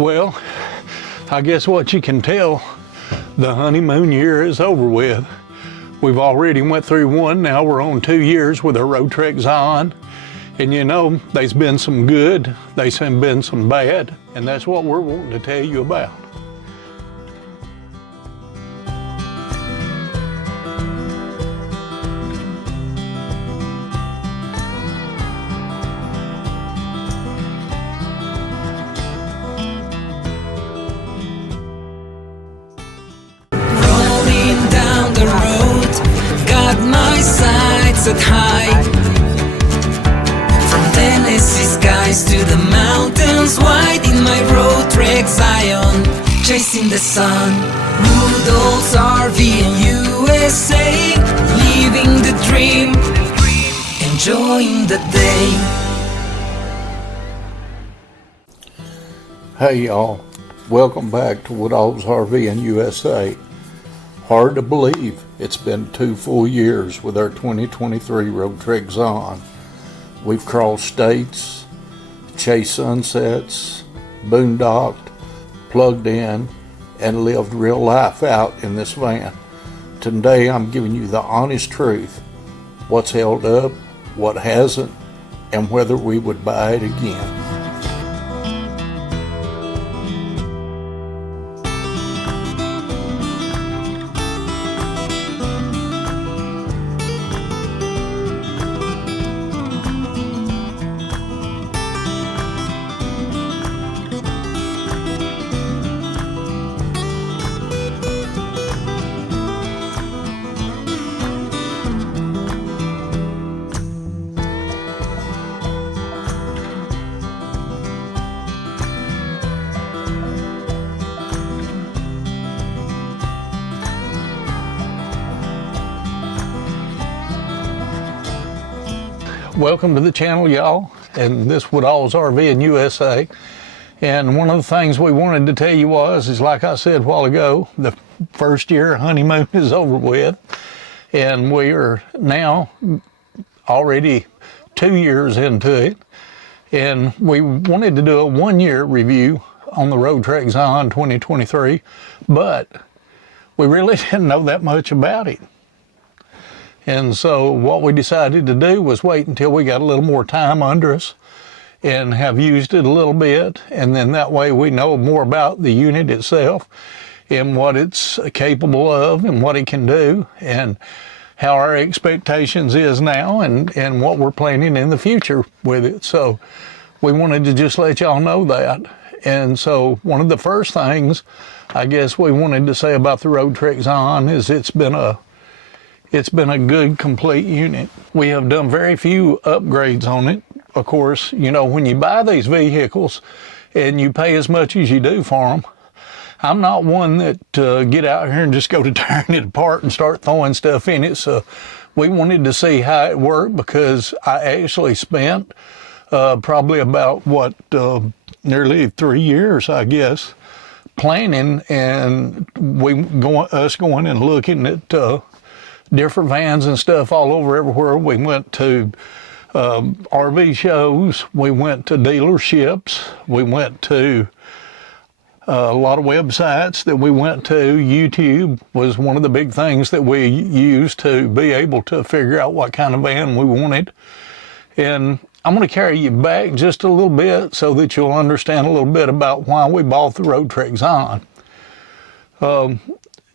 Well, I guess what you can tell, the honeymoon year is over with. We've already went through one, now we're on 2 years with our Roadtrek Zion. And you know, there's been some good, there's been some bad, and that's what we're wanting to tell you about. At high, from Tennessee skies to the mountains wide, in my Roadtrek Zion, chasing the sun. Woodall's RVnusa, living the dream, enjoying the day. Hey y'all, welcome back to Woodall's RVnusa. Hard to believe it's been 2 full years with our 2023 Roadtrek Zion. We've crossed states, chased sunsets, boondocked, plugged in, and lived real life out in this van. Today I'm giving you the honest truth, what's held up, what hasn't, and whether we would buy it again. Welcome to the channel, y'all, and this Woodall's RVnusa. And one of the things we wanted to tell you is like I said a while ago, the first year honeymoon is over with, and we are now already 2 years into it. And we wanted to do a 1-year review on the Roadtrek Zion 2023, but we really didn't know that much about it. And so what we decided to do was wait until we got a little more time under us and have used it a little bit, and then that way we know more about the unit itself and what it's capable of and what it can do and how our expectations is now and what we're planning in the future with it. So we wanted to just let y'all know that. And so one of the first things I guess we wanted to say about the Roadtrek Zion is it's been a good, complete unit. We have done very few upgrades on it. Of course, you know, when you buy these vehicles and you pay as much as you do for them, I'm not one that get out here and just go to tearing it apart and start throwing stuff in it. So we wanted to see how it worked, because I actually spent probably about, nearly 3 years, I guess, planning, and us going and looking at different vans and stuff all over everywhere. We went to RV shows, we went to dealerships, we went to a lot of websites that we went to. YouTube was one of the big things that we used to be able to figure out what kind of van we wanted. And I'm going to carry you back just a little bit so that you'll understand a little bit about why we bought the Roadtrek Zion.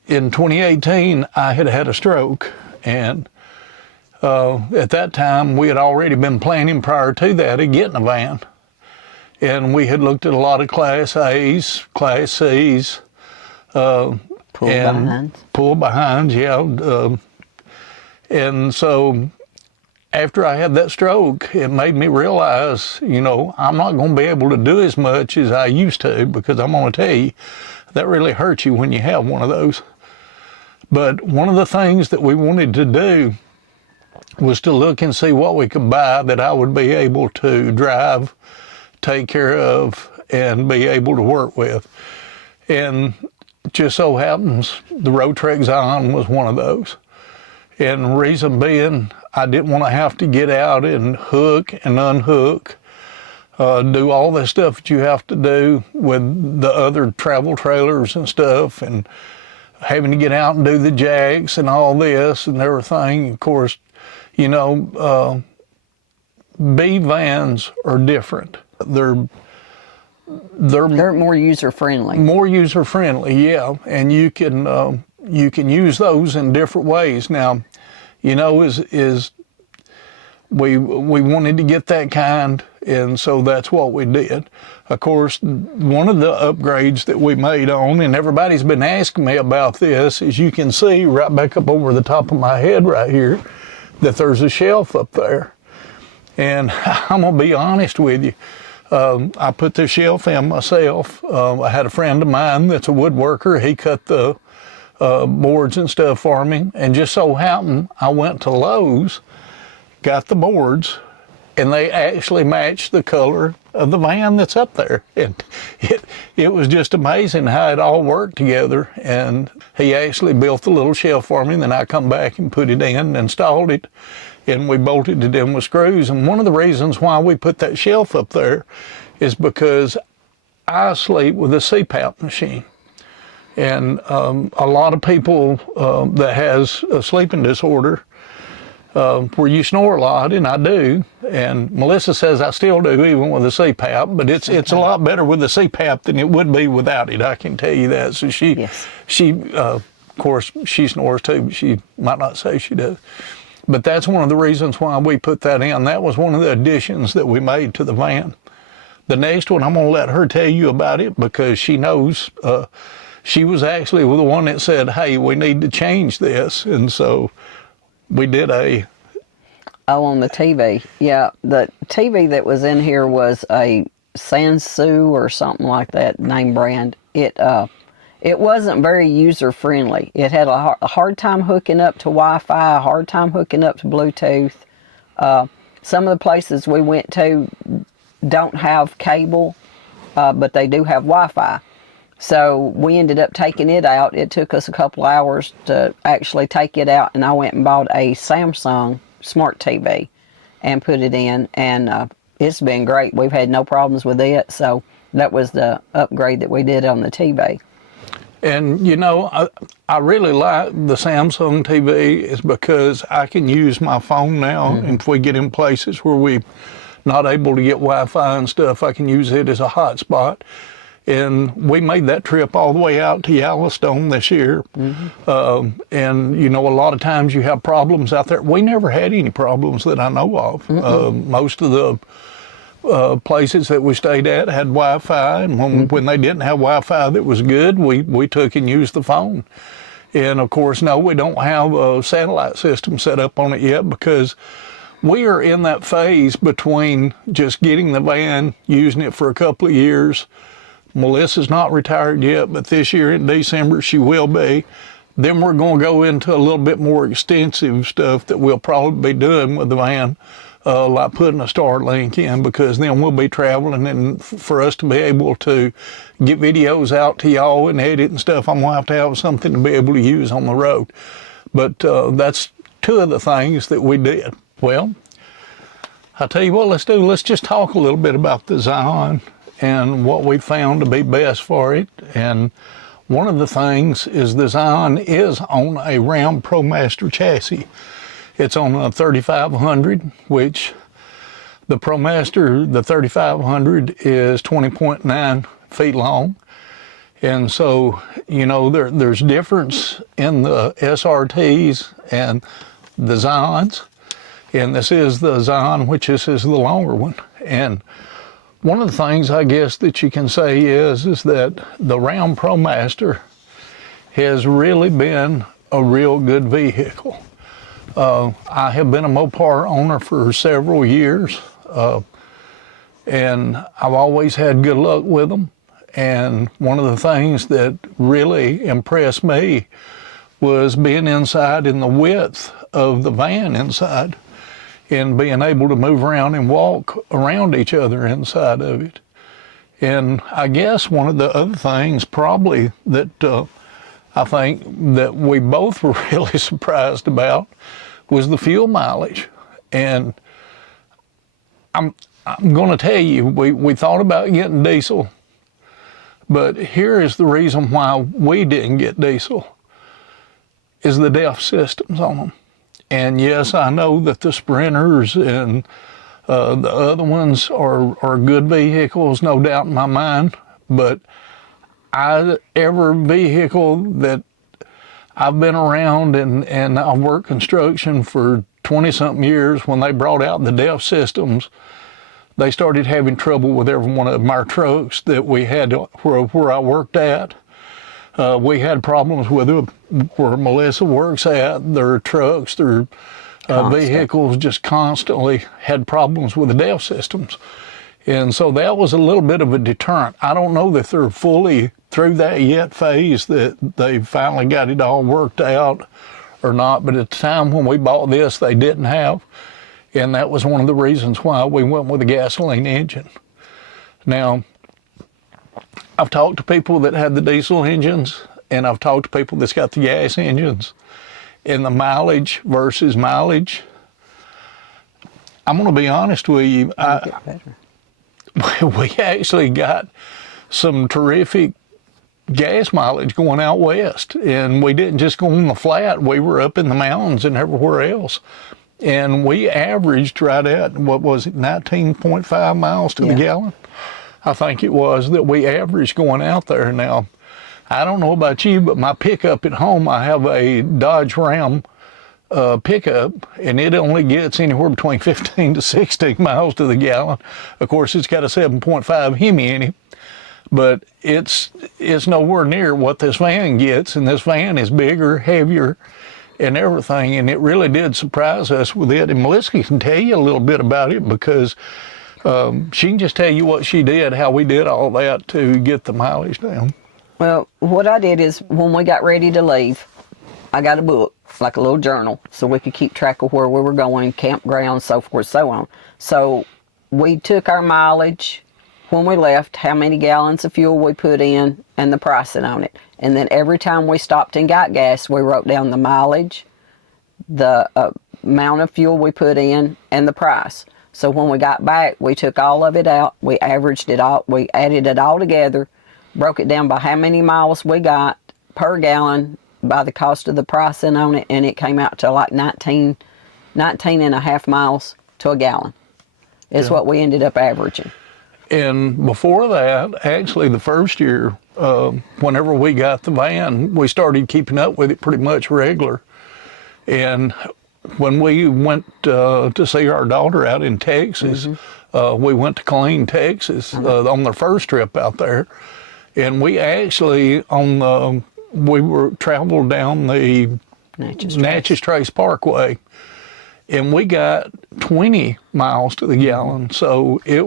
In 2018, I had had a stroke, and at that time, we had already been planning prior to that of getting a van. And we had looked at a lot of Class A's, Class C's, pull behinds, yeah. And so after I had that stroke, it made me realize, you know, I'm not going to be able to do as much as I used to, because I'm going to tell you, that really hurts you when you have one of those. But one of the things that we wanted to do was to look and see what we could buy that I would be able to drive, take care of, and be able to work with. And just so happens the Roadtrek Zion was one of those. And the reason being, I didn't want to have to get out and hook and unhook do all the stuff that you have to do with the other travel trailers and stuff, and having to get out and do the jacks and all this and everything. Of course, you know, B vans are different. They're more user friendly. More user friendly, yeah, and you can use those in different ways. Now, you know, is we wanted to get that kind, and so that's what we did. Of course, one of the upgrades that we made on, and everybody's been asking me about this, is you can see right back up over the top of my head right here that there's a shelf up there. And I'm gonna be honest with you. I put the shelf in myself. I had a friend of mine that's a woodworker. He cut the boards and stuff for me, and just so happened I went to Lowe's, got the boards, and they actually matched the color of the van that's up there. And it was just amazing how it all worked together. And he actually built the little shelf for me, and then I come back and put it in and installed it, and we bolted it in with screws. And one of the reasons why we put that shelf up there is because I sleep with a CPAP machine. And a lot of people that has a sleeping disorder, where you snore a lot, and I do, and Melissa says I still do even with a CPAP, but it's a lot better with the CPAP than it would be without it, I can tell you that. So she of course, she snores too, but she might not say she does. But that's one of the reasons why we put that in. That was one of the additions that we made to the van. The next one, I'm going to let her tell you about it because she knows. She was actually the one that said, hey, we need to change this, and so we did a... Oh, on the TV. Yeah, the TV that was in here was a Sansu or something like that, name brand. It wasn't very user-friendly. It had a hard time hooking up to Wi-Fi, a hard time hooking up to Bluetooth. Some of the places we went to don't have cable, but they do have Wi-Fi. So we ended up taking it out. It took us a couple hours to actually take it out, and I went and bought a Samsung smart TV and put it in, and it's been great. We've had no problems with it, so that was the upgrade that we did on the TV. And you know, I really like the Samsung TV is because I can use my phone now, and if we get in places where we're not able to get Wi-Fi and stuff, I can use it as a hotspot. And we made that trip all the way out to Yellowstone this year. And, you know, a lot of times you have problems out there. We never had any problems that I know of. Most of the places that we stayed at had Wi-Fi. And when they didn't have Wi-Fi that was good, we took and used the phone. And, of course, no, we don't have a satellite system set up on it yet because we are in that phase between just getting the van, using it for a couple of years. Melissa's not retired yet, but this year in December she will be. Then we're going to go into a little bit more extensive stuff that we'll probably be doing with the van, like putting a Starlink in, because then we'll be traveling, and for us to be able to get videos out to y'all and edit and stuff, I'm going to have something to be able to use on the road. But that's two of the things that we did. Well, I'll tell you what, let's just talk a little bit about the Zion and what we found to be best for it. And one of the things is the Zion is on a Ram ProMaster chassis. It's on a 3500, which the ProMaster, the 3500 is 20.9 feet long. And so, you know, there's difference in the SRTs and the Zions. And this is the Zion, which is the longer one. And one of the things I guess that you can say is that the Ram ProMaster has really been a real good vehicle. I have been a Mopar owner for several years, and I've always had good luck with them. And one of the things that really impressed me was being inside in the width of the van inside, and being able to move around and walk around each other inside of it. And I guess one of the other things probably that I think that we both were really surprised about was the fuel mileage. And I'm going to tell you, we thought about getting diesel, but here is the reason why we didn't get diesel, is the DEF systems on them. And yes, I know that the Sprinters and the other ones are good vehicles, no doubt in my mind, but every vehicle that I've been around and I've worked construction for 20-something years, when they brought out the DEF systems, they started having trouble with every one of our trucks that we had where I worked at. We had problems with where Melissa works at. Their trucks, their vehicles just constantly had problems with the DEF systems. And so that was a little bit of a deterrent. I don't know that they're fully through that yet phase, that they finally got it all worked out or not. But at the time when we bought this, they didn't have. And that was one of the reasons why we went with a gasoline engine. Now, I've talked to people that had the diesel engines, and I've talked to people that's got the gas engines. And the mileage versus mileage, I'm going to be honest with you, we actually got some terrific gas mileage going out west, and we didn't just go on the flat, we were up in the mountains and everywhere else. And we averaged right at, what was it, 19.5 miles to the gallon? I think it was that we averaged going out there. Now, I don't know about you, but my pickup at home, I have a Dodge Ram pickup, and it only gets anywhere between 15 to 16 miles to the gallon. Of course, it's got a 7.5 Hemi in it, but it's nowhere near what this van gets, and this van is bigger, heavier, and everything, and it really did surprise us with it. And Melissa can tell you a little bit about it, because she can just tell you what she did, how we did all that to get the mileage down. Well, what I did is, when we got ready to leave, I got a book, like a little journal, so we could keep track of where we were going, campgrounds, so forth, so on. So we took our mileage when we left, how many gallons of fuel we put in, and the pricing on it. And then every time we stopped and got gas, we wrote down the mileage, the amount of fuel we put in, and the price. So when we got back, we took all of it out, we averaged it all, we added it all together, broke it down by how many miles we got per gallon by the cost of the pricing on it, and it came out to like 19 and a half miles to a gallon is what we ended up averaging. And before that, actually the first year, whenever we got the van, we started keeping up with it pretty much regular. And when we went to see our daughter out in Texas, we went to Killeen, Texas on the first trip out there. And we actually, we traveled down the Natchez Trace Parkway, and we got 20 miles to the gallon. So it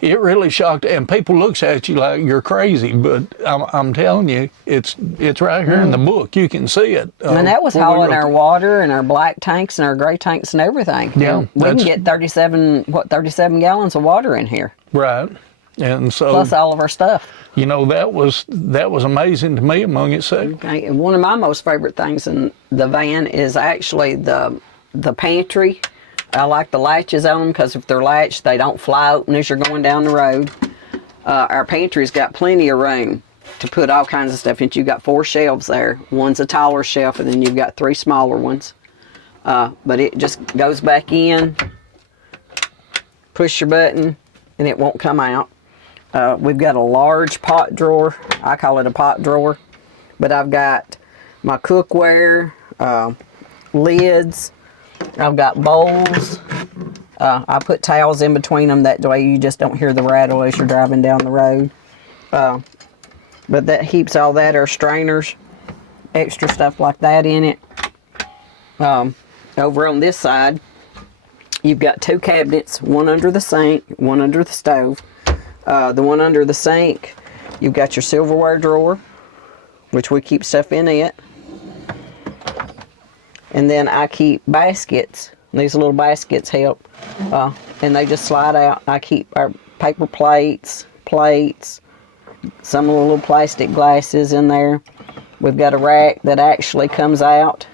really shocked, and people looks at you like you're crazy, but I'm telling you, it's right here in the book. You can see it. And that was hauling our water and our black tanks and our gray tanks and everything. Yeah, and we can get 37 gallons of water in here. Right. And so, plus all of our stuff. You know, that was amazing to me among itself. Okay. And one of my most favorite things in the van is actually the pantry. I like the latches on them, because if they're latched, they don't fly open as you're going down the road. Our pantry's got plenty of room to put all kinds of stuff in. You've got 4 shelves there. One's a taller shelf, and then you've got 3 smaller ones. But it just goes back in, push your button, and it won't come out. We've got a large pot drawer. I call it a pot drawer. But I've got my cookware, lids. I've got bowls. I put towels in between them. That way you just don't hear the rattle as you're driving down the road. But that heaps all that, our strainers, extra stuff like that in it. Over on this side, you've got 2 cabinets, one under the sink, one under the stove. The one under the sink, you've got your silverware drawer, which we keep stuff in it. And then I keep baskets. These little baskets help. And they just slide out. I keep our paper plates, some of the little plastic glasses in there. We've got a rack that actually comes out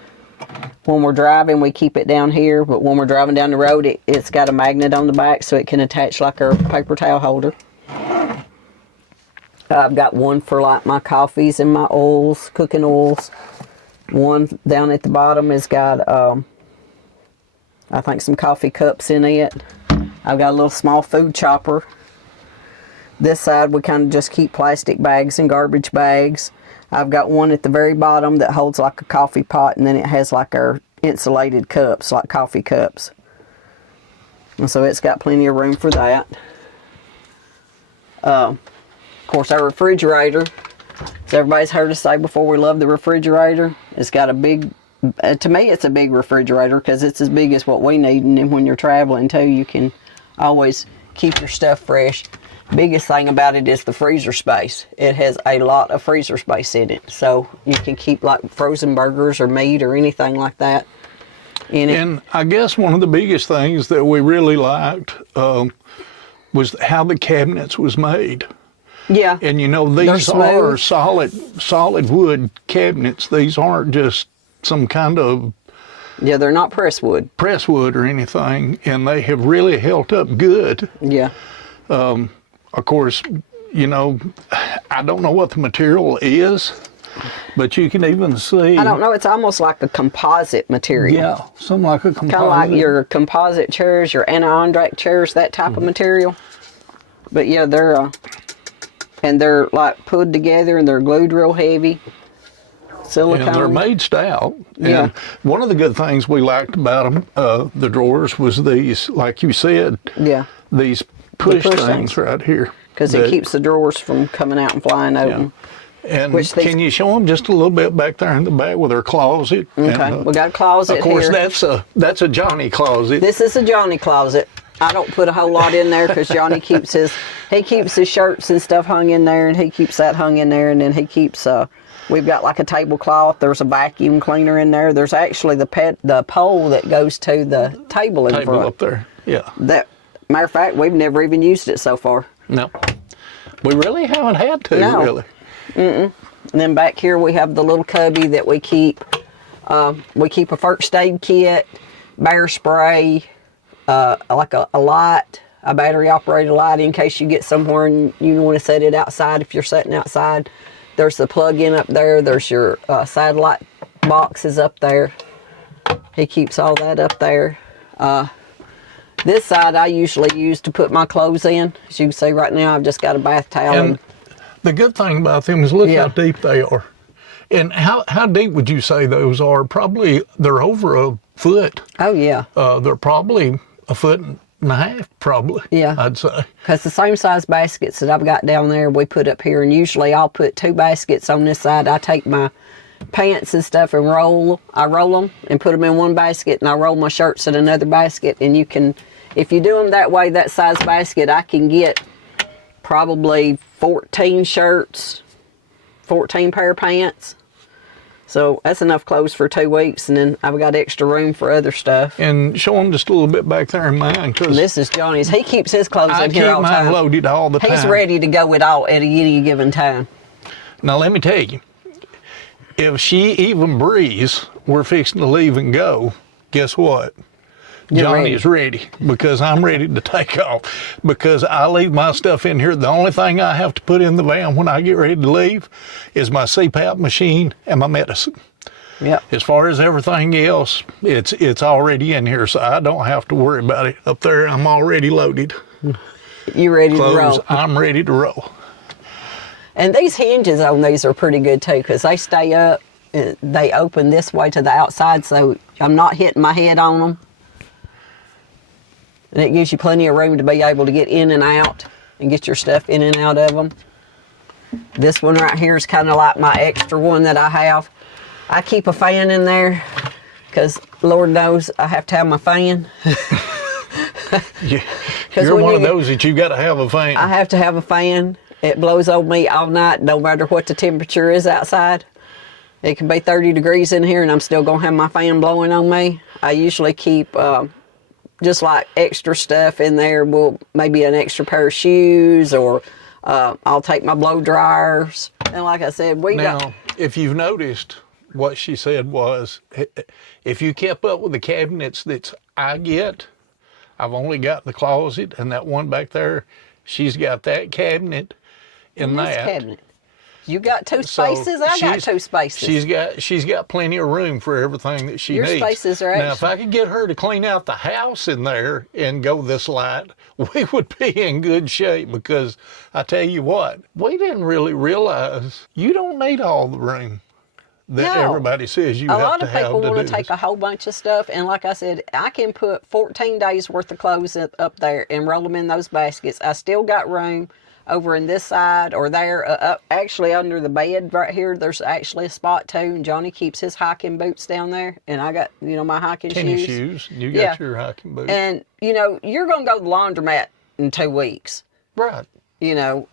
When we're driving, we keep it down here, but when we're driving down the road, it's got a magnet on the back so it can attach like our paper towel holder. I've got one for like my coffees and my oils, cooking oils. One down at the bottom has got, I think, some coffee cups in it. I've got a little small food chopper. This side we kind of just keep plastic bags and garbage bags. I've got one at the very bottom that holds like a coffee pot, and then it has like our insulated cups, like coffee cups. And so it's got plenty of room for that. Of course, our refrigerator, as everybody's heard us say before, we love the refrigerator. It's got a big, to me it's a big refrigerator because it's as big as what we need, and then when you're traveling too, you can always keep your stuff fresh. Biggest thing about it is the freezer space. It has a lot of freezer space in it, so you can keep like frozen burgers or meat or anything like that in it. And I guess one of the biggest things that we really liked was how the cabinets was made. Yeah. And you know, these are solid wood cabinets. These aren't just some kind of Yeah, they're not presswood. Presswood or anything, and they have really held up good. Yeah. Of course, you know, I don't know what the material is, but you can even see. I don't know. It's almost like a composite material. Yeah, something like a composite. Kind of like your composite chairs, your Adirondack chairs, that type of material. But yeah, they're like put together and they're glued real heavy. Silicone. And they're made stout. Yeah. And one of the good things we liked about them, the drawers, was these, like you said. Yeah. These push things right here. Because it keeps the drawers from coming out and flying open. And can you show them just a little bit back there in the back with our closet? Okay, And, we got a closet here. Of course, that's a Johnny closet. This is a Johnny closet. I don't put a whole lot in there because Johnny keeps his shirts and stuff hung in there, and he keeps that hung in there, and then he keeps we've got like a tablecloth. There's a vacuum cleaner in there. There's actually the pole that goes to the table in front. Up there. Yeah. That matter of fact, we've never even used it so far. No. We really haven't had to, really. And then back here we have the little cubby that we keep. We keep a first aid kit, bear spray, like a light, a battery operated light in case you get somewhere and you want to set it outside if you're sitting outside. There's the plug-in up there. There's your satellite boxes up there. He keeps all that up there. This side I usually use to put my clothes in. As you can see right now, I've just got a bath towel. And the good thing about them is look how deep they are. And how deep would you say those are? Probably they're over a foot. Oh, yeah. They're probably a foot and a half, probably. Yeah. I'd say. Because the same size baskets that I've got down there, we put up here. And usually I'll put 2 baskets on this side. I take my pants and stuff and I roll them and put them in one basket, and I roll my shirts in another basket. And you can, if you do them that way, that size basket, I can get probably 14 shirts, 14 pair of pants. So that's enough clothes for 2 weeks, and then I've got extra room for other stuff. And show them just a little bit back there in mine. Cause this is Johnny's. He keeps his clothes in here all the time. I keep mine loaded all the time. He's ready to go with all at any given time. Now let me tell you, if she even breathes, we're fixing to leave and go. Guess what? Johnny's ready because I'm ready to take off, because I leave my stuff in here. The only thing I have to put in the van when I get ready to leave is my CPAP machine and my medicine. Yeah. As far as everything else, it's already in here, so I don't have to worry about it. Up there, I'm already loaded. You ready to roll? I'm ready to roll. And these hinges on these are pretty good too, because they stay up. They open this way to the outside, so I'm not hitting my head on them. And it gives you plenty of room to be able to get in and out and get your stuff in and out of them. This one right here is kind of like my extra one that I have. I keep a fan in there because Lord knows I have to have my fan. You're one of those that you got to have a fan. I have to have a fan. It blows on me all night, no matter what the temperature is outside. It can be 30 degrees in here and I'm still going to have my fan blowing on me. I usually keep just like extra stuff in there. Well, maybe an extra pair of shoes, or I'll take my blow dryers. And like I said, if you've noticed, what she said was, if you kept up with the cabinets that I get, I've only got the closet and that one back there. She's got that cabinet and In this that. cabinet. You got two So spaces. I got two spaces. She's got plenty of room for everything that she Your needs. spaces are Now, if I could get her to clean out the house in there and go this light, we would be in good shape, because I tell you what, we didn't really realize you don't need all the room that No. everybody says you A have lot to of have people to want do to take this. a whole bunch of stuff, and like I said, I can put 14 days worth of clothes up there and roll them in those baskets. I still got room over in this side or there, up actually under the bed right here. There's actually a spot too, and Johnny keeps his hiking boots down there, and I got my hiking Tennis shoes. shoes. You got Yeah. your hiking boots. And you're gonna go to the laundromat in 2 weeks. Right. Well,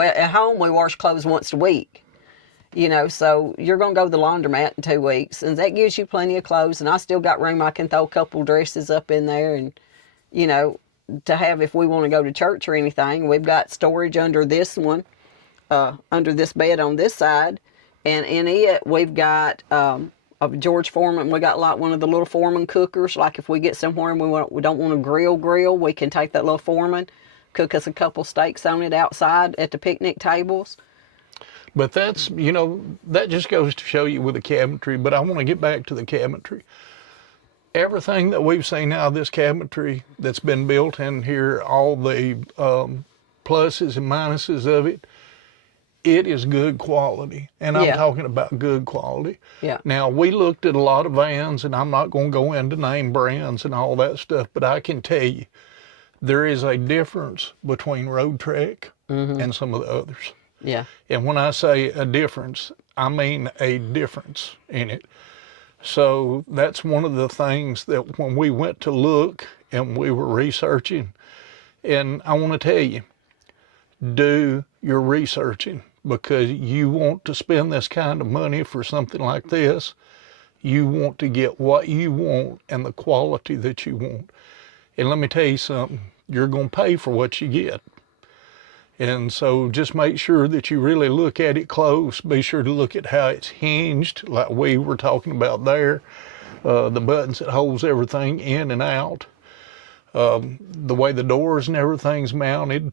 at home we wash clothes once a week. So you're going to go to the laundromat in 2 weeks, and that gives you plenty of clothes. And I still got room. I can throw a couple dresses up in there, and, to have if we want to go to church or anything. We've got storage under this one, under this bed on this side. And in it, we've got a George Foreman. We got like one of the little Foreman cookers. Like if we get somewhere and we don't want to grill, we can take that little Foreman, cook us a couple steaks on it outside at the picnic tables. But that's, that just goes to show you with the cabinetry. But I want to get back to the cabinetry. Everything that we've seen out of this cabinetry that's been built in here, all the pluses and minuses of it, it is good quality. And I'm Yeah. talking about good quality. Yeah. Now, we looked at a lot of vans, and I'm not going to go into name brands and all that stuff, but I can tell you there is a difference between Roadtrek and some of the others. Yeah. And when I say a difference, I mean a difference in it. So that's one of the things that when we went to look and we were researching, and I want to tell you, do your researching, because you want to spend this kind of money for something like this. You want to get what you want and the quality that you want. And let me tell you something, you're going to pay for what you get. And so just make sure that you really look at it close. Be sure to look at how it's hinged, like we were talking about there. The buttons that holds everything in and out. The way the doors and everything's mounted.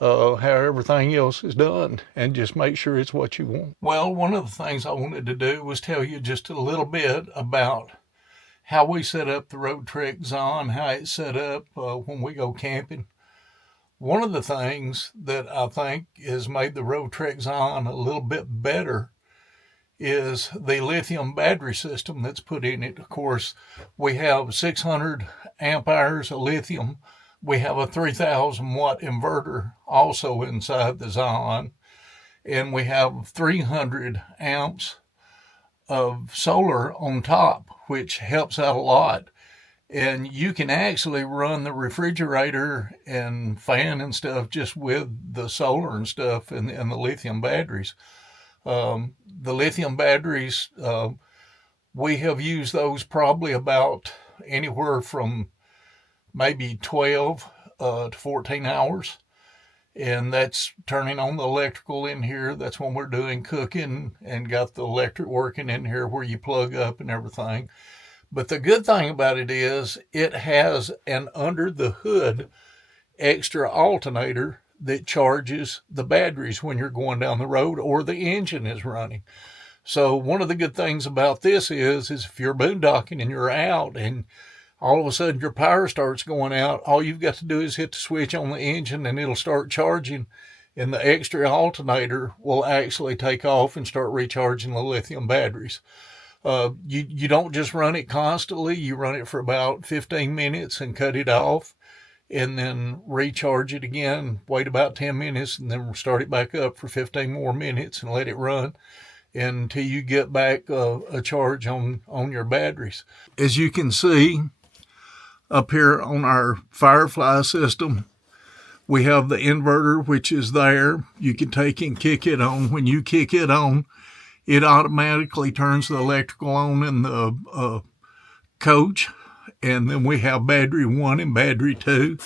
How everything else is done. And just make sure it's what you want. Well, one of the things I wanted to do was tell you just a little bit about how we set up the Roadtrek Zion, how it's set up when we go camping. One of the things that I think has made the Roadtrek Zion a little bit better is the lithium battery system that's put in it. Of course, we have 600 amp hours of lithium. We have a 3,000 watt inverter also inside the Zion. And we have 300 amps of solar on top, which helps out a lot. And you can actually run the refrigerator and fan and stuff just with the solar and stuff and the lithium batteries. The lithium batteries, we have used those probably about anywhere from maybe 12 to 14 hours. And that's turning on the electrical in here. That's when we're doing cooking and got the electric working in here where you plug up and everything. But the good thing about it is it has an under the hood extra alternator that charges the batteries when you're going down the road or the engine is running. So one of the good things about this is if you're boondocking and you're out and all of a sudden your power starts going out, all you've got to do is hit the switch on the engine and it'll start charging, and the extra alternator will actually take off and start recharging the lithium batteries. You don't just run it constantly. You run it for about 15 minutes and cut it off, and then recharge it again, wait about 10 minutes, and then start it back up for 15 more minutes and let it run until you get back a charge on your batteries. As you can see up here on our Firefly system, we have the inverter, which is there. You can take and kick it on. When you kick it on, it automatically turns the electrical on in the coach. And then we have battery 1 and battery 2.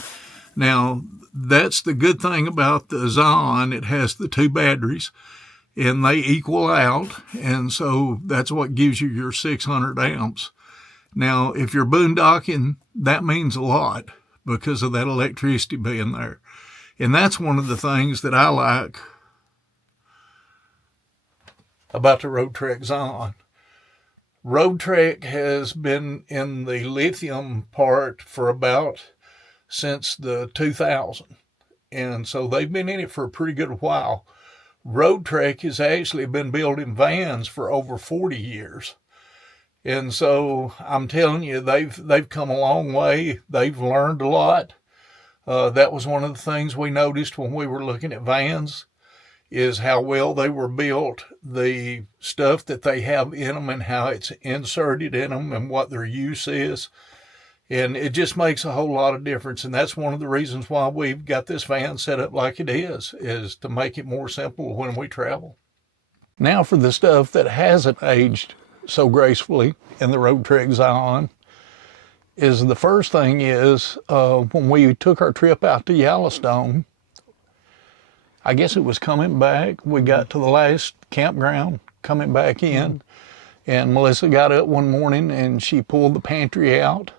Now, that's the good thing about the Zion. It has the 2 batteries. and they equal out, and so that's what gives you your 600 amps. Now, if you're boondocking, that means a lot because of that electricity being there. And that's one of the things that I like about the Roadtrek Zion. Roadtrek has been in the lithium part for about since the 2000. And so they've been in it for a pretty good while. Roadtrek has actually been building vans for over 40 years. And so I'm telling you, they've come a long way. They've learned a lot. That was one of the things we noticed when we were looking at vans, is how well they were built, the stuff that they have in them and how it's inserted in them and what their use is. And it just makes a whole lot of difference. And that's one of the reasons why we've got this van set up like it is to make it more simple when we travel. Now for the stuff that hasn't aged so gracefully in the Roadtrek Zion, is the first thing is when we took our trip out to Yellowstone, I guess it was coming back, we got to the last campground coming back in, and Melissa got up one morning and she pulled the pantry out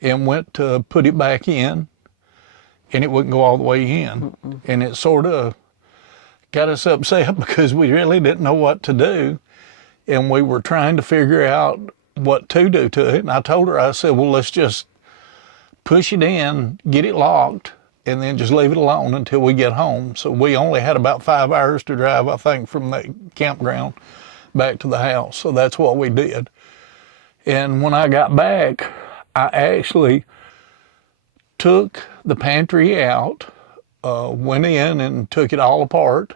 and went to put it back in, and it wouldn't go all the way in. And it sort of got us upset because we really didn't know what to do, and we were trying to figure out what to do to it. And I told her, I said, well, let's just push it in, get it locked, and then just leave it alone until we get home. So we only had about 5 hours to drive, I think, from the campground back to the house. So that's what we did. And when I got back, I actually took the pantry out, went in and took it all apart,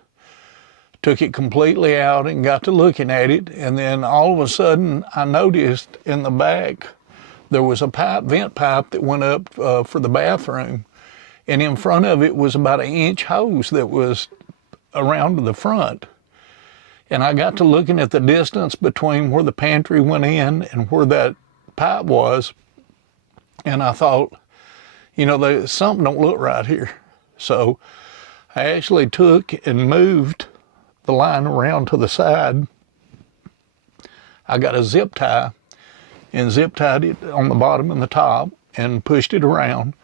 took it completely out and got to looking at it. And then all of a sudden I noticed in the back there was a vent pipe that went up for the bathroom. And in front of it was about an inch hose that was around to the front. And I got to looking at the distance between where the pantry went in and where that pipe was. And I thought, you know, something don't look right here. So I actually took and moved the line around to the side. I got a zip tie and zip tied it on the bottom and the top and pushed it around,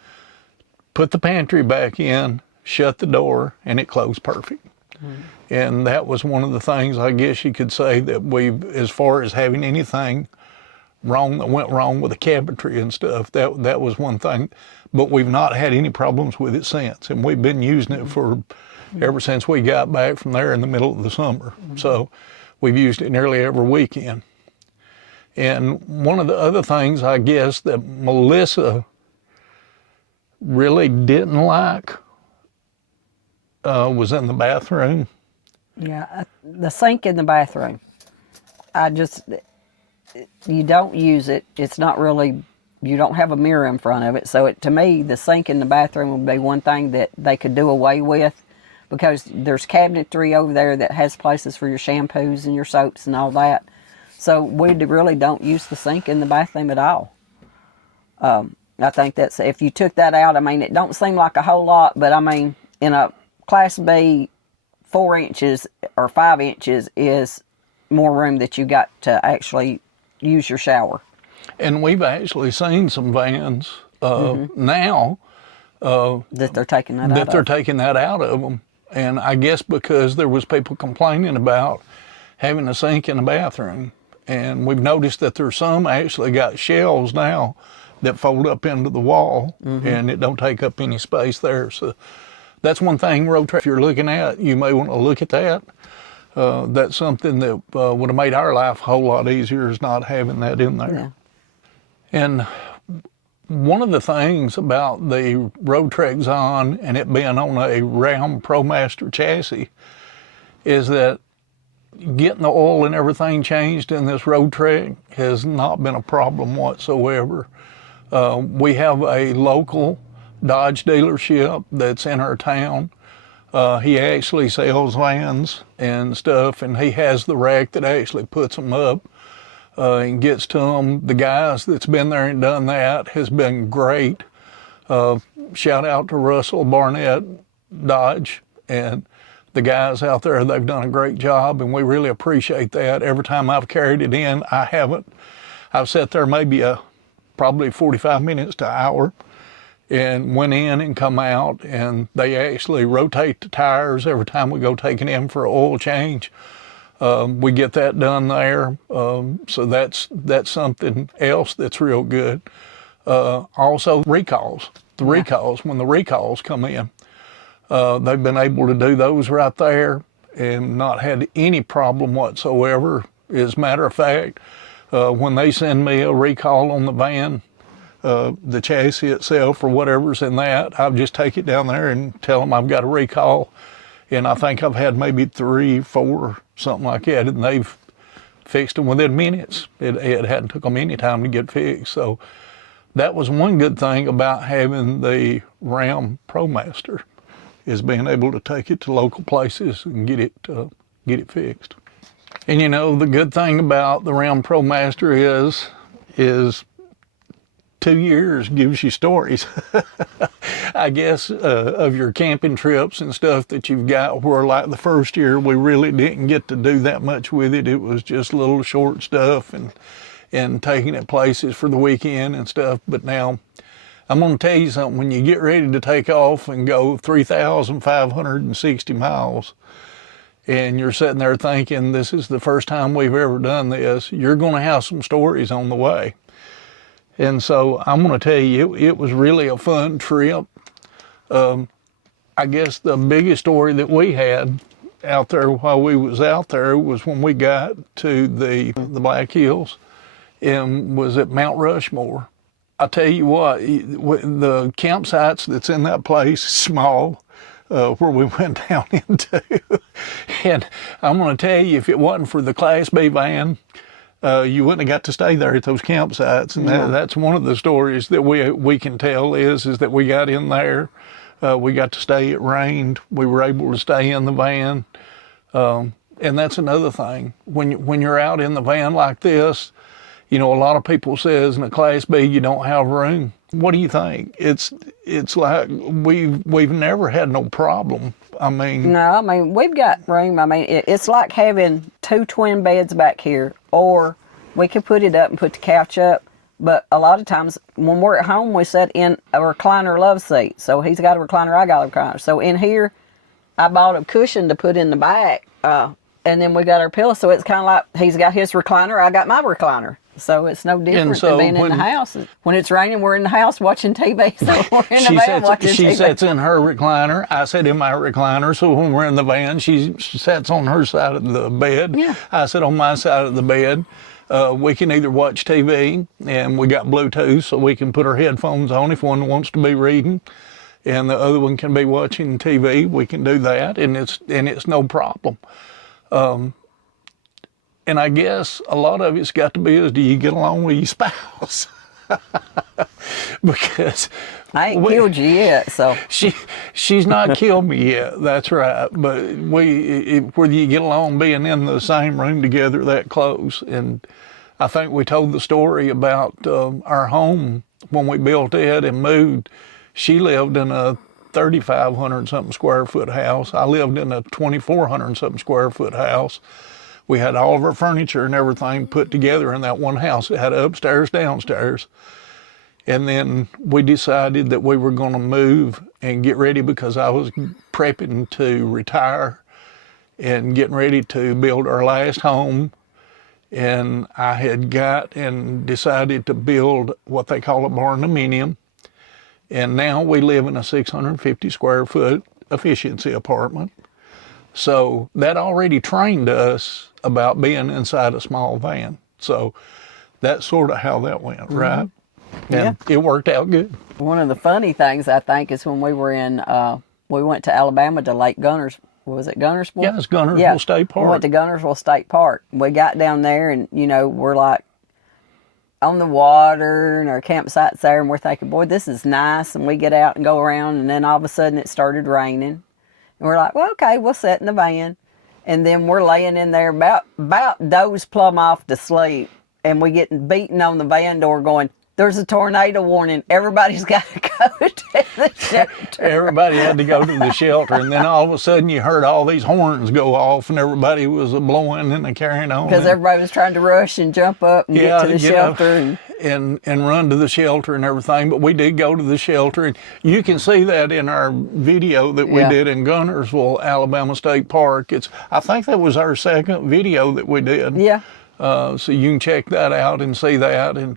put the pantry back in, shut the door, and it closed perfect. And that was one of the things, I guess you could say, that as far as having anything wrong that went wrong with the cabinetry and stuff, that was one thing. But we've not had any problems with it since, and we've been using it for ever since we got back from there in the middle of the summer. So we've used it nearly every weekend. And one of the other things, I guess, that Melissa really didn't like was in the bathroom. Yeah, the sink in the bathroom. You don't use it. It's not really, you don't have a mirror in front of it. So to me, the sink in the bathroom would be one thing that they could do away with, because there's cabinetry over there that has places for your shampoos and your soaps and all that. So we really don't use the sink in the bathroom at all. I think that's, if you took that out, I mean, it don't seem like a whole lot, but I mean, in a Class B, 4 inches or 5 inches is more room that you got to actually use your shower. And we've actually seen some vans now that they're taking that out of them. And I guess because there was people complaining about having a sink in the bathroom. And we've noticed that there's some actually got shelves now that fold up into the wall, and it don't take up any space there. So that's one thing, Roadtrek, if you're looking at, you may want to look at that. That's something that would have made our life a whole lot easier, is not having that in there. Yeah. And one of the things about the Roadtrek Zion and it being on a Ram ProMaster chassis is that getting the oil and everything changed in this Roadtrek has not been a problem whatsoever. We have a local Dodge dealership that's in our town. He actually sells vans and stuff, and he has the rack that actually puts them up and gets to them. The guys that's been there and done that has been great. Shout out to Russell Barnett Dodge, and the guys out there, they've done a great job, and we really appreciate that. Every time I've carried it in, I've sat there maybe probably 45 minutes to an hour and went in and come out, and they actually rotate the tires every time we go take it in for an oil change. We get that done there, so that's something else that's real good. Also recalls, when the recalls come in, they've been able to do those right there and not had any problem whatsoever. As a matter of fact, when they send me a recall on the van, the chassis itself or whatever's in that, I'll just take it down there and tell them I've got a recall. And I think I've had maybe 3, 4, something like that, and they've fixed them within minutes. It hadn't took them any time to get fixed. So that was one good thing about having the Ram ProMaster, is being able to take it to local places and get it fixed. And you know, the good thing about the Ram ProMaster is 2 years gives you stories, I guess, of your camping trips and stuff that you've got, where like the first year we really didn't get to do that much with it. It was just little short stuff and taking it places for the weekend and stuff. But now I'm going to tell you something, when you get ready to take off and go 3,560 miles, and you're sitting there thinking, this is the first time we've ever done this, you're going to have some stories on the way. And so I'm going to tell you, it was really a fun trip. I guess the biggest story that we had out there while we was out there was when we got to the Black Hills and was at Mount Rushmore. I tell you what, the campsites that's in that place is small, where we went down into. And I'm going to tell you, if it wasn't for the Class B van, you wouldn't have got to stay there at those campsites. And that's one of the stories that we can tell is that we got in there, we got to stay, it rained, we were able to stay in the van. And that's another thing. When you're out in the van like this, you know, a lot of people says in a Class B you don't have room. What do you think? It's like we've never had no problem. I mean, we've got room. I mean, it's like having 2 twin beds back here, or we could put it up and put the couch up. But a lot of times when we're at home, we sit in a recliner love seat. So he's got a recliner, I got a recliner. So in here, I bought a cushion to put in the back, and then we got our pillow. So it's kind of like he's got his recliner, I got my recliner. So it's no different than being in the house. When it's raining, we're in the house watching TV. So we're in the van watching TV. She sits in her recliner. I sit in my recliner. So when we're in the van, she sits on her side of the bed. Yeah. I sit on my side of the bed. We can either watch TV, and we got Bluetooth, so we can put our headphones on if one wants to be reading, and the other one can be watching TV. We can do that, and it's no problem. And I guess a lot of it's got to be is, do you get along with your spouse? Because I ain't killed you yet, so she's not killed me yet. That's right. But whether you get along being in the same room together that close, and I think we told the story about our home when we built it and moved. She lived in a 3,500 something square foot house. I lived in a 2,400 something square foot house. We had all of our furniture and everything put together in that one house. It had upstairs, downstairs. And then we decided that we were going to move and get ready, because I was prepping to retire and getting ready to build our last home. And I had got and decided to build what they call a barn-dominium. And now we live in a 650 square foot efficiency apartment. So that already trained us about being inside a small van. So that's sort of how that went, right? And it worked out good. One of the funny things, I think, is when we were we went to Alabama to Lake Gunners. Was it Gunnersville? Yeah, it's Gunnersville State Park. We went to Gunnersville State Park. We got down there, and, you know, we're like on the water, and our campsite's there, and we're thinking, boy, this is nice. And we get out and go around, and then all of a sudden it started raining. And we're like, well, okay, we'll sit in the van. And then we're laying in there about doze plumb off to sleep. And we getting beaten on the van door going, there's a tornado warning. Everybody's got to go to the shelter. Everybody had to go to the shelter, and then all of a sudden you heard all these horns go off, and everybody was blowing and carrying on. Because everybody was trying to rush and jump up and get to the shelter. And run to the shelter and everything. But we did go to the shelter, and you can see that in our video that we did in Guntersville, Alabama State Park. I think that was our second video that we did. Yeah. So you can check that out and see that. And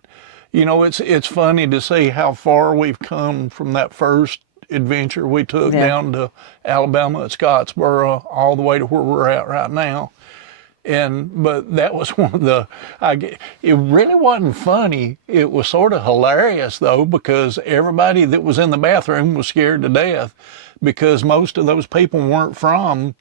you know, it's funny to see how far we've come from that first adventure we took down to Alabama at Scottsboro all the way to where we're at right now. But that was one of the, it really wasn't funny. It was sort of hilarious though, because everybody that was in the bathroom was scared to death, because most of those people weren't from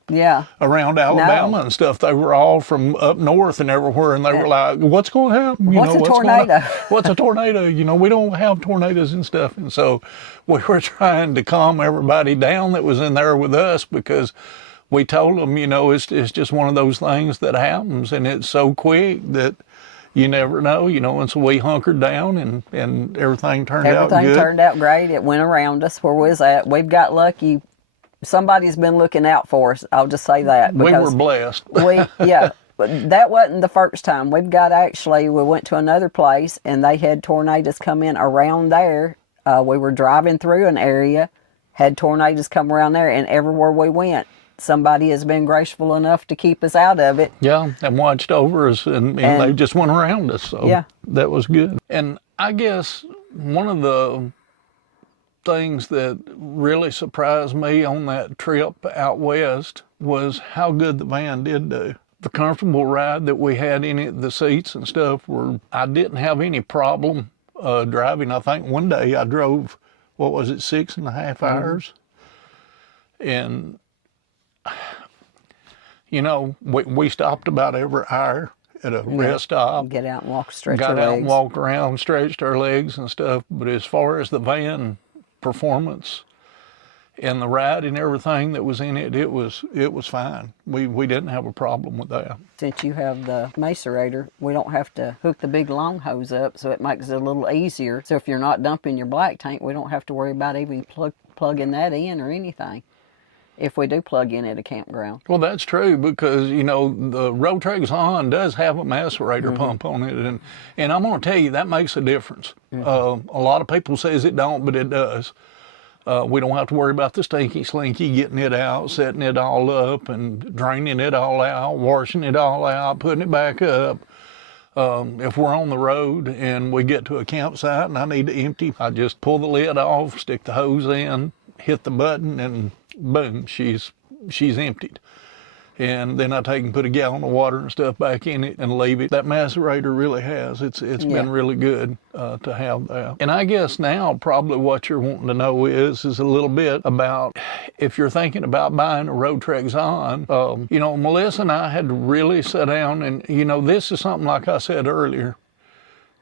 around Alabama and stuff. They were all from up north and everywhere, and they were like, what's going to happen? What's a tornado? What's a tornado? You know, we don't have tornadoes and stuff. And so we were trying to calm everybody down that was in there with us, because we told them, you know, it's just one of those things that happens, and it's so quick that you never know, you know. And so we hunkered down, and everything turned out good. Everything turned out great. It went around us where we was at. We've got lucky. Somebody's been looking out for us. I'll just say that. We were blessed. But that wasn't the first time. We went to another place, and they had tornadoes come in around there. We were driving through an area, had tornadoes come around there, and everywhere we went, somebody has been graceful enough to keep us out of it. Yeah, and watched over us, and they just went around us. So that was good. And I guess one of the things that really surprised me on that trip out west was how good the van did do. The comfortable ride that we had in it, the seats and stuff, I didn't have any problem driving. I think one day I drove, 6.5 hours? And you know, we stopped about every hour at a rest stop. Get out and walk, stretch Got your out legs. and walked around, stretched our legs and stuff. But as far as the van performance and the ride and everything that was in it, it was fine. We didn't have a problem with that. Since you have the macerator, we don't have to hook the big long hose up, so it makes it a little easier. So if you're not dumping your black tank, we don't have to worry about even plugging that in or anything, if we do plug in at a campground. Well, that's true, because, you know, the Roadtrek Zion does have a macerator pump on it, and I'm going to tell you, that makes a difference. A lot of people says it don't, but it does. We don't have to worry about the stinky slinky, getting it out, setting it all up, and draining it all out, washing it all out, putting it back up. If we're on the road and we get to a campsite and I need to empty, I just pull the lid off, stick the hose in, hit the button, and boom, she's emptied. And then I take and put a gallon of water and stuff back in it and leave it. That macerator really has. It's been really good to have that. And I guess now probably what you're wanting to know is a little bit about, if you're thinking about buying a Roadtrek Zion. You know, Melissa and I had to really sit down, and you know, this is something like I said earlier.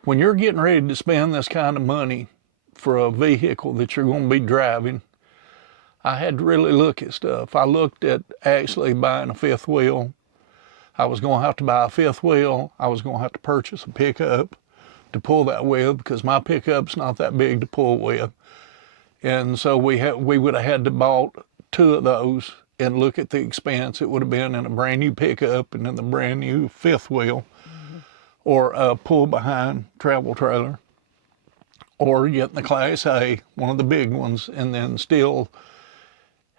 When you're getting ready to spend this kind of money for a vehicle that you're going to be driving, I had to really look at stuff. I looked at actually buying a fifth wheel. I was going to have to buy a fifth wheel. I was going to have to purchase a pickup to pull that with, because my pickup's not that big to pull with. And so we would have had to bought 2 of those, and look at the expense it would have been in a brand new pickup and in the brand new fifth wheel, or a pull behind travel trailer, or getting the Class A, one of the big ones, and then still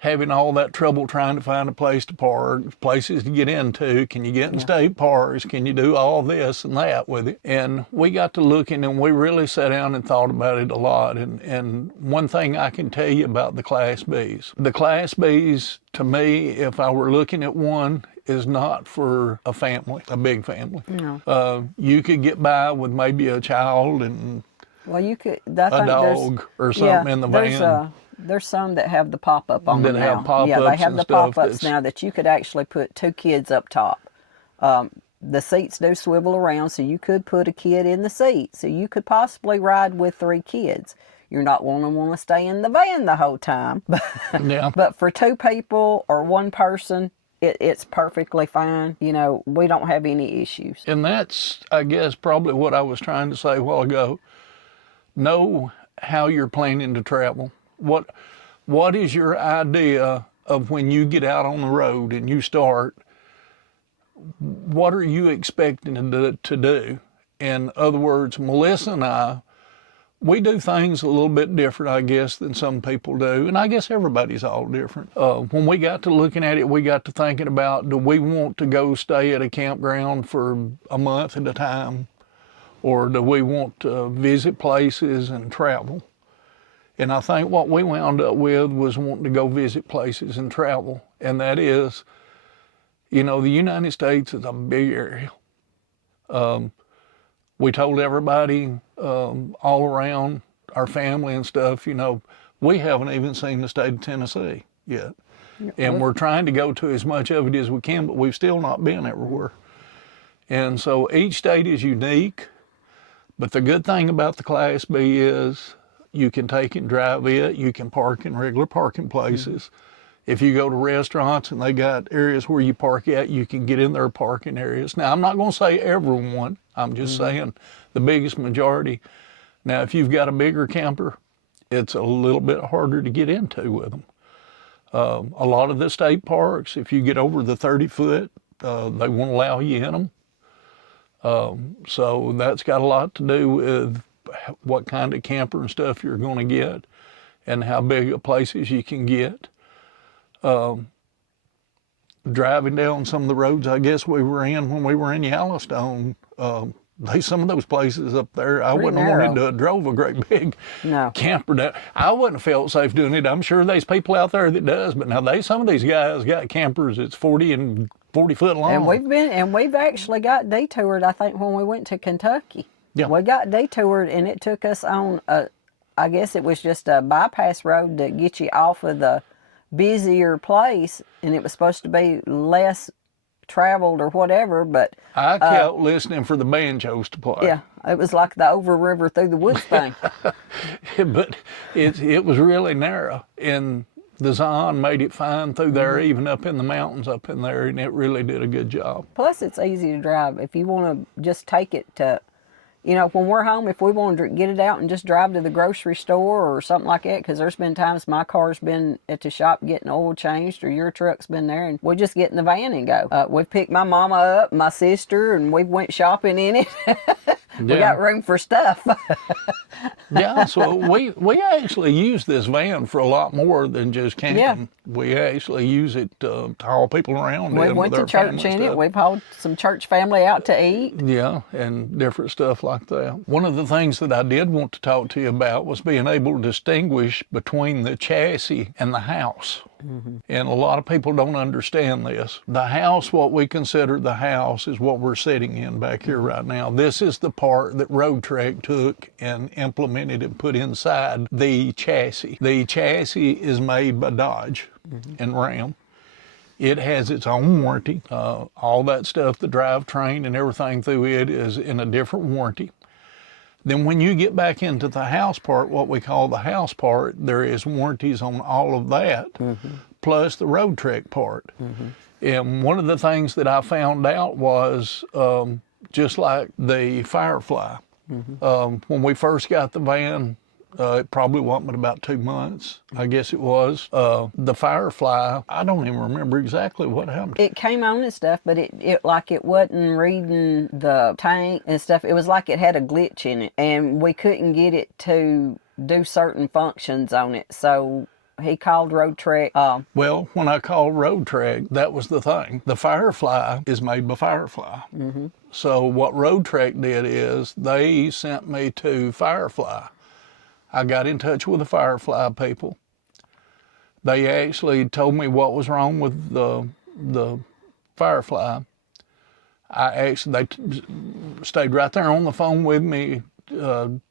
having all that trouble trying to find a place to park, places to get into. Can you get in state parks? Can you do all this and that with it? And we got to looking, and we really sat down and thought about it a lot. And one thing I can tell you about the Class Bs. The Class Bs, to me, if I were looking at one, is not for a family, a big family. No. You could get by with maybe a child and a dog or something in the van. There's some that have the pop-up on them now. Have pop-ups, yeah, they have the stuff pop-ups now that you could actually put 2 kids up top. The seats do swivel around, so you could put a kid in the seat. So you could possibly ride with 3 kids. You're not going to want to stay in the van the whole time. But for 2 people or 1 person, it's perfectly fine. You know, we don't have any issues. And that's, I guess, probably what I was trying to say a while ago. know how you're planning to travel. What is your idea of when you get out on the road and you start? What are you expecting to do? In other words, Melissa and I, we do things a little bit different, I guess, than some people do. And I guess everybody's all different. When we got to looking at it, we got to thinking about, do we want to go stay at a campground for a month at a time? Or do we want to visit places and travel? And I think what we wound up with was wanting to go visit places and travel. And that is, you know, the United States is a big area. We told everybody all around our family and stuff, you know, we haven't even seen the state of Tennessee yet. And we're trying to go to as much of it as we can, but we've still not been everywhere. And so each state is unique. But the good thing about the Class B is you can take and drive it. You can park in regular parking places. If you go to restaurants and they got areas where you park at, you can get in their parking areas. Now, I'm not going to say everyone. I'm just saying the biggest majority. Now, if you've got a bigger camper, it's a little bit harder to get into with them. A lot of the state parks, if you get over the 30-foot, they won't allow you in them. So that's got a lot to do with what kind of camper and stuff you're going to get and how big of places you can get. Driving down some of the roads I guess we were in when we were in Yellowstone, some of those places up there, I wouldn't have wanted to have drove a great big camper down. I wouldn't have felt safe doing it. I'm sure there's people out there that does, but now some of these guys got campers that's 40 and 40 foot long. And we've actually got detoured, I think, when we went to Kentucky. Yeah. We got detoured and it took us on I guess it was just a bypass road to get you off of the busier place, and it was supposed to be less traveled or whatever, but I kept listening for the banjos to play. Yeah, it was like the over river through the woods thing. But it was really narrow, and the Zion made it fine through there, even up in the mountains up in there, and it really did a good job. Plus, it's easy to drive. If you want to just take it to, you know, when we're home, if we want to get it out and just drive to the grocery store or something like that, because there's been times my car's been at the shop getting oil changed or your truck's been there, and we just get in the van and go. We've picked my mama up, my sister, and we went shopping in it. We got room for stuff. Yeah, so we actually use this van for a lot more than just camping. Yeah. We actually use it to haul people around. We went to church in it. We've hauled some church family out to eat. Yeah, and different stuff like that. One of the things that I did want to talk to you about was being able to distinguish between the chassis and the house. And a lot of people don't understand this. The house, what we consider the house, is what we're sitting in back here right now. This is the part that Roadtrek took and implemented and put inside the chassis. The chassis is made by Dodge and Ram. It has its own warranty. All that stuff, the drivetrain and everything through it is in a different warranty. Then when you get back into the house part, what we call the house part, there is warranties on all of that, plus the Roadtrek part. And one of the things that I found out was just like the Firefly. When we first got the van, it probably wasn't but about 2 months, I guess it was. The Firefly, I don't even remember exactly what happened. It came on and stuff, but it like it wasn't reading the tank and stuff. It was like it had a glitch in it, and we couldn't get it to do certain functions on it. So he called Roadtrek. Well, when I called Roadtrek, that was the thing. The Firefly is made by Firefly. So what Roadtrek did is they sent me to Firefly. I got in touch with the Firefly people. They actually told me what was wrong with the Firefly. They stayed right there on the phone with me,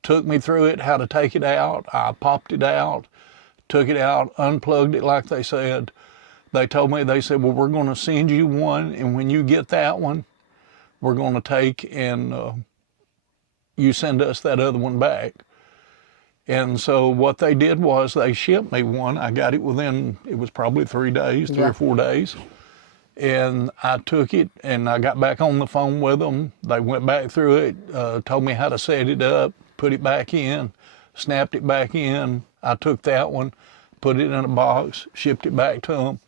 took me through it, how to take it out. I popped it out, took it out, unplugged it like they said. They told me, they said, well, we're going to send you one, and when you get that one, we're going to take and you send us that other one back. And so what they did was they shipped me one. I got it within, it was probably 3 days, 3 or 4 days. And I took it and I got back on the phone with them. They went back through it, told me how to set it up, put it back in. snapped it back in. I took that one, put it in a box, shipped it back to them,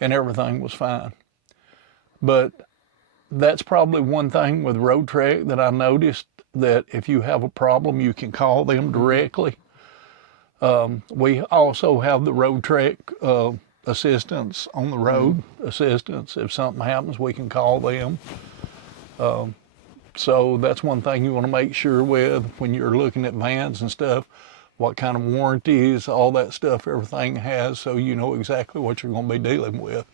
and everything was fine. But that's probably one thing with Roadtrek that I noticed, that if you have a problem, you can call them directly. We also have the Roadtrek assistance on the road, assistance. If something happens, we can call them. So that's one thing you want to make sure with when you're looking at vans and stuff, what kind of warranties, all that stuff, everything has, so you know exactly what you're going to be dealing with.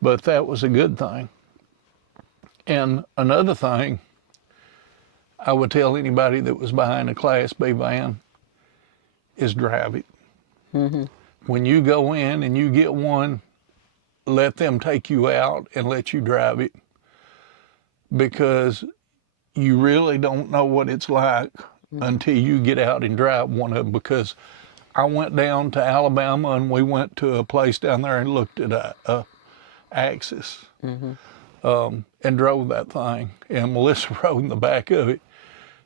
But that was a good thing. And another thing I would tell anybody that was buying a Class B van is drive it. When you go in and you get one, let them take you out and let you drive it, because you really don't know what it's like until you get out and drive one of them. Because I went down to Alabama and we went to a place down there and looked at a Axis and drove that thing. And Melissa rode in the back of it.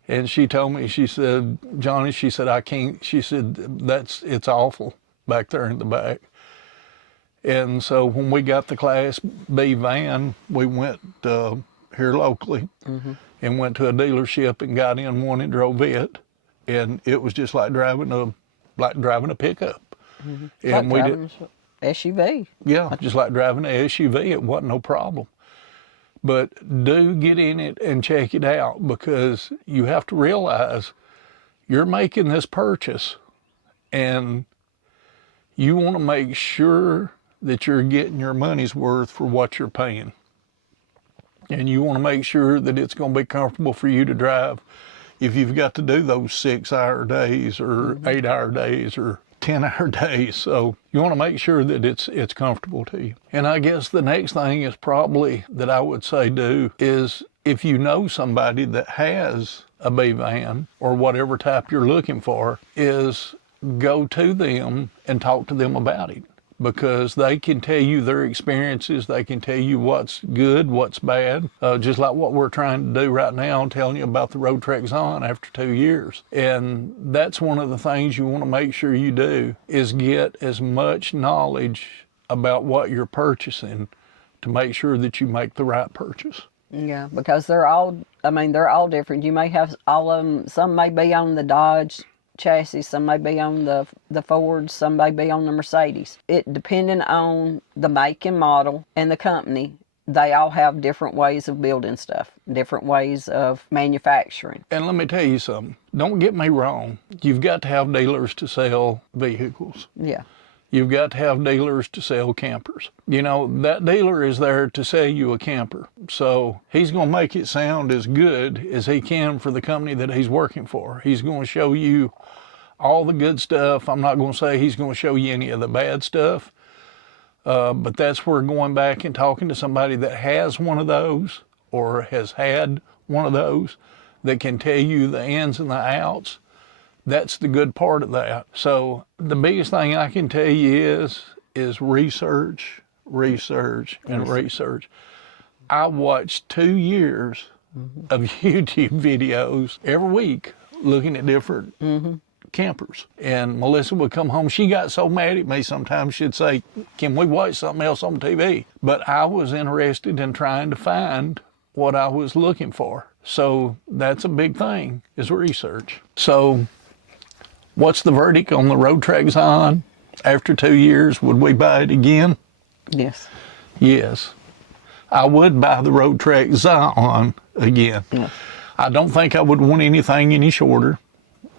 And she told me, she said, Johnny, she said, I can't, she said, it's awful back there in the back. And so when we got the Class B van, we went here locally and went to a dealership and got in one and drove it. And it was just like driving a pickup. And like we driving SUV. Yeah, just like driving an SUV, it wasn't no problem. But do get in it and check it out, because you have to realize you're making this purchase and you want to make sure that you're getting your money's worth for what you're paying. And you want to make sure that it's going to be comfortable for you to drive if you've got to do those 6-hour days or 8-hour days or 10-hour days. So you want to make sure that it's comfortable to you. And I guess the next thing is probably that I would say do is, if you know somebody that has a B van or whatever type you're looking for, is go to them and talk to them about it, because they can tell you their experiences. They can tell you what's good, what's bad, just like what we're trying to do right now, telling you about the Roadtrek Zion after 2 years. And that's one of the things you want to make sure you do, is get as much knowledge about what you're purchasing to make sure that you make the right purchase. Yeah, because they're all different. You may have all of them, some may be on the Dodge chassis, some may be on the Ford, some may be on the Mercedes. It depending on the make and model and the company, they all have different ways of building stuff, different ways of manufacturing. And let me tell you something, don't get me wrong, you've got to have dealers to sell vehicles. Yeah. You've got to have dealers to sell campers. You know, that dealer is there to sell you a camper. So he's going to make it sound as good as he can for the company that he's working for. He's going to show you all the good stuff. I'm not going to say he's going to show you any of the bad stuff. But that's where going back and talking to somebody that has one of those or has had one of those that can tell you the ins and the outs. That's the good part of that. So the biggest thing I can tell you is research, and research. I watched 2 years of YouTube videos every week looking at different campers. And Melissa would come home. She got so mad at me sometimes, she'd say, can we watch something else on TV? But I was interested in trying to find what I was looking for. So that's a big thing, is research. So what's the verdict on the Roadtrek Zion? After 2 years, would we buy it again? Yes. Yes. I would buy the Roadtrek Zion again. Yeah. I don't think I would want anything any shorter.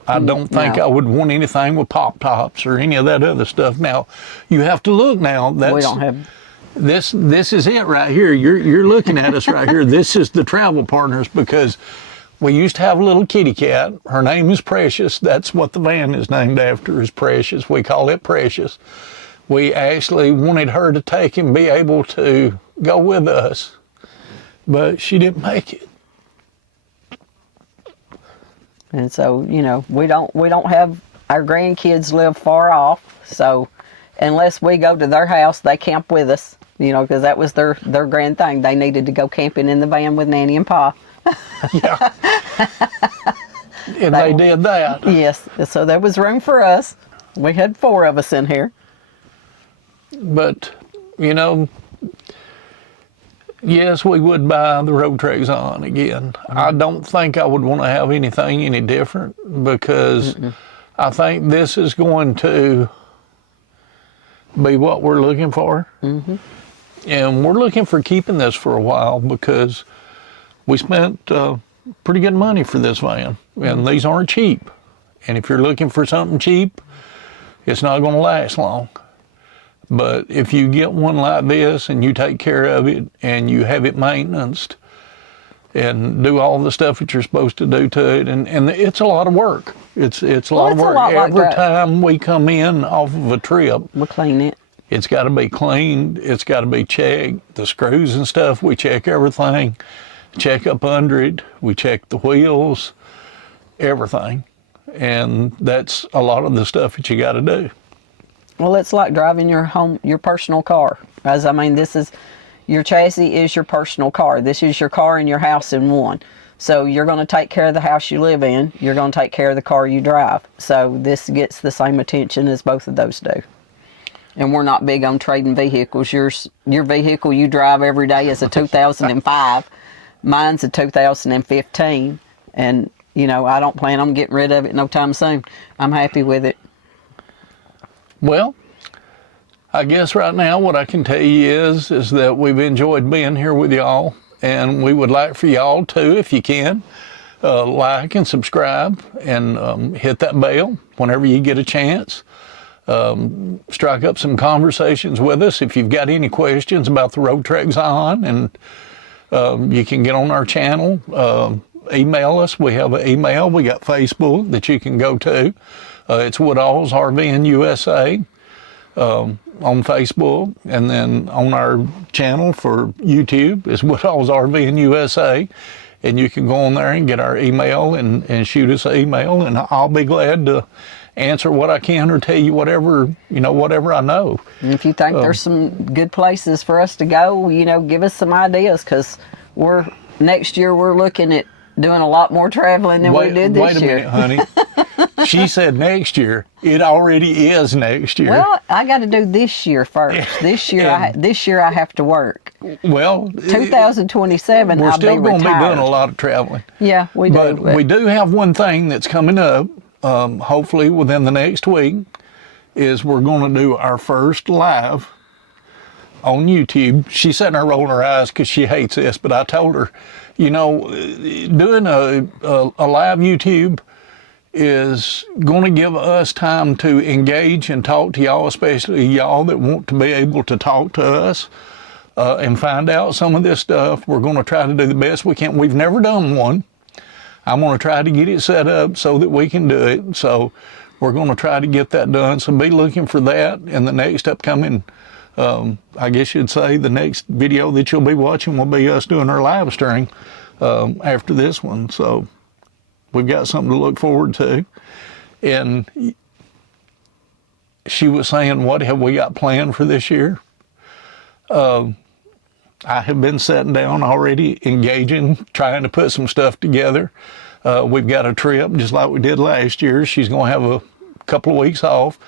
I don't think I would want anything with pop tops or any of that other stuff. Now, you have to look now. We don't have. This is it right here. You're looking at us right here. This is the travel partners, because we used to have a little kitty cat. Her name is Precious. That's what the van is named after, is Precious. We call it Precious. We actually wanted her to take and be able to go with us, but she didn't make it. And so, you know, we don't have, our grandkids live far off, so unless we go to their house, they camp with us, you know, because that was their grand thing. They needed to go camping in the van with Nanny and Pa. Yeah. And they did that. Yes, so there was room for us. We had 4 of us in here. But, you know, yes, we would buy the Roadtrek Zion again. I don't think I would want to have anything any different because I think this is going to be what we're looking for. And we're looking for keeping this for a while because we spent pretty good money for this van. And these aren't cheap. And if you're looking for something cheap, it's not going to last long. But if you get one like this and you take care of it and you have it maintained and do all the stuff that you're supposed to do to it, and it's a lot of work. It's a lot of work. Every time we come in off of a trip, We'll clean it. it's got to be cleaned. It's got to be checked. The screws and stuff, we check everything. Check up under it. We check the wheels, everything. And that's a lot of the stuff that you got to do. Well, it's like driving your personal car. As I mean, your chassis is your personal car. This is your car and your house in one. So you're going to take care of the house you live in. You're going to take care of the car you drive. So this gets the same attention as both of those do. And we're not big on trading vehicles. Your vehicle you drive every day is a 2005. Mine's a 2015. And, you know, I don't plan on getting rid of it no time soon. I'm happy with it. Well, I guess right now what I can tell you is that we've enjoyed being here with y'all, and we would like for y'all to, if you can, like and subscribe and hit that bell whenever you get a chance. Strike up some conversations with us if you've got any questions about the Roadtrek Zion, and you can get on our channel. Email us. We have an email. We got Facebook that you can go to. It's woodallsrvnusa on Facebook, and then on our channel for YouTube is woodallsrvnusa, and you can go on there and get our email and shoot us an email, and I'll be glad to answer what I can or tell you whatever I know. And if you think there's some good places for us to go, you know, give us some ideas, because next year we're looking at doing a lot more traveling than we did this year. Wait a minute, honey. She said next year. It already is next year. Well, I got to do this year first. This year I have to work. Well, 2027, we're I'll still be going to be retired. doing a lot of traveling. Yeah, we do. But we do have one thing that's coming up, hopefully within the next week, is we're going to do our first live on YouTube. She's sitting there rolling her eyes because she hates this, but I told her, you know, doing a live YouTube is going to give us time to engage and talk to y'all, especially y'all that want to be able to talk to us and find out some of this stuff. We're going to try to do the best we can. We've never done one. I'm going to try to get it set up so that we can do it. So we're going to try to get that done. So be looking for that in the next upcoming, I guess you'd say the next video that you'll be watching will be us doing our live stream after this one. So we've got something to look forward to. And she was saying, what have we got planned for this year? I have been sitting down already, engaging, trying to put some stuff together. We've got a trip just like we did last year. She's going to have a couple of weeks off.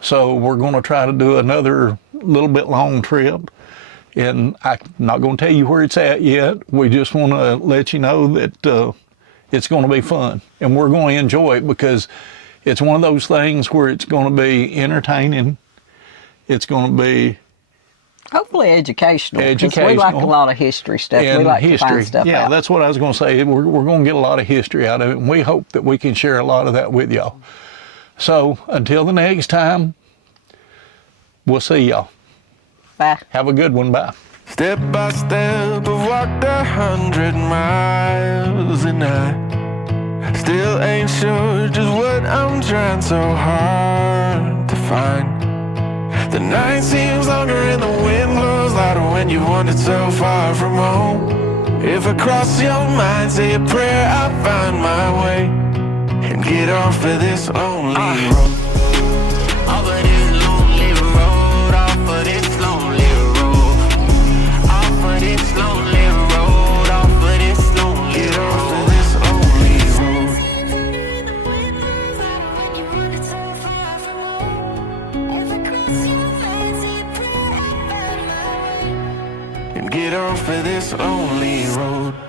So we're going to try to do another little bit long trip. And I'm not going to tell you where it's at yet. We just want to let you know that it's going to be fun. And we're going to enjoy it because it's one of those things where it's going to be entertaining. It's going to be hopefully educational. We like a lot of history stuff. And we like history. to find stuff yeah, out. That's what I was going to say. We're going to get a lot of history out of it, and we hope that we can share a lot of that with y'all. So until the next time, we'll see y'all. Bye. Have a good one. Bye. Step by step, I've walked 100 miles, and I still ain't sure just what I'm trying so hard to find. The night seems longer and the wind blows louder when you wandered so far from home. If I cross your mind, say a prayer, I find my way and get off of this lonely road. Off of this lonely road, off of this lonely road, off of this lonely road, off of this lonely road, get off of this lonely road. get off of this lonely road.